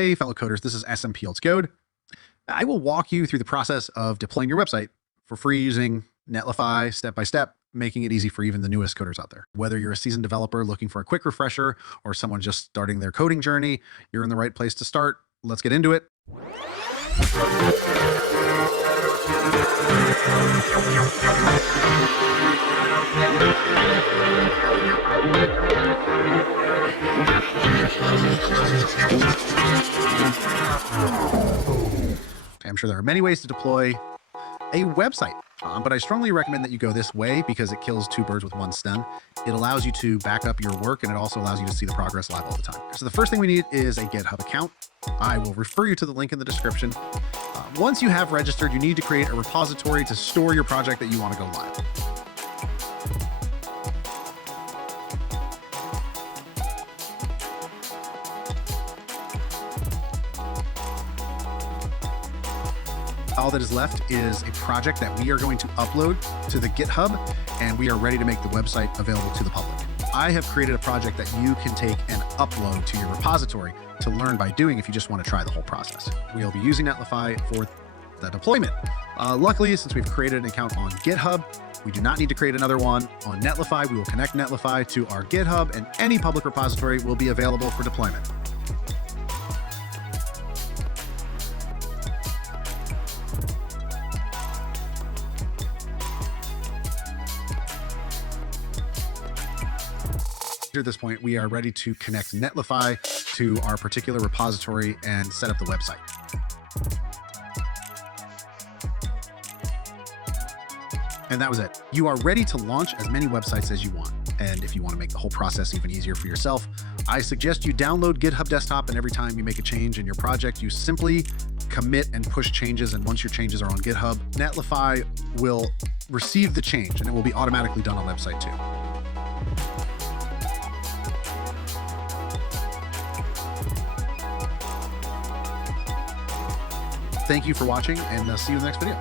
Hey, fellow coders, this is SMP Old Code. I will walk you through the process of deploying your website for free using Netlify step by step, making it easy for even the newest coders out there. Whether you're a seasoned developer looking for a quick refresher or someone just starting their coding journey, you're in the right place to start. Let's get into it. I'm sure there are many ways to deploy a website, but I strongly recommend that you go this way because it kills two birds with one stone. It allows you to back up your work, and it also allows you to see the progress live all the time. So the first thing we need is a GitHub account. I will refer you to the link in the description. Once you have registered, you need to create a repository to store your project that you want to go live. All that is left is a project that we are going to upload to the GitHub, and we are ready to make the website available to the public. I have created a project that you can take and upload to your repository to learn by doing if you just want to try the whole process. We'll be using Netlify for the deployment. Luckily, since we've created an account on GitHub, we do not need to create another one on Netlify. We will connect Netlify to our GitHub, and any public repository will be available for deployment. At this point, we are ready to connect Netlify to our particular repository and set up the website. And that was it. You are ready to launch as many websites as you want. And if you want to make the whole process even easier for yourself, I suggest you download GitHub Desktop, and every time you make a change in your project, you simply commit and push changes. And once your changes are on GitHub, Netlify will receive the change and it will be automatically done on website 2. Thank you for watching, and see you in the next video.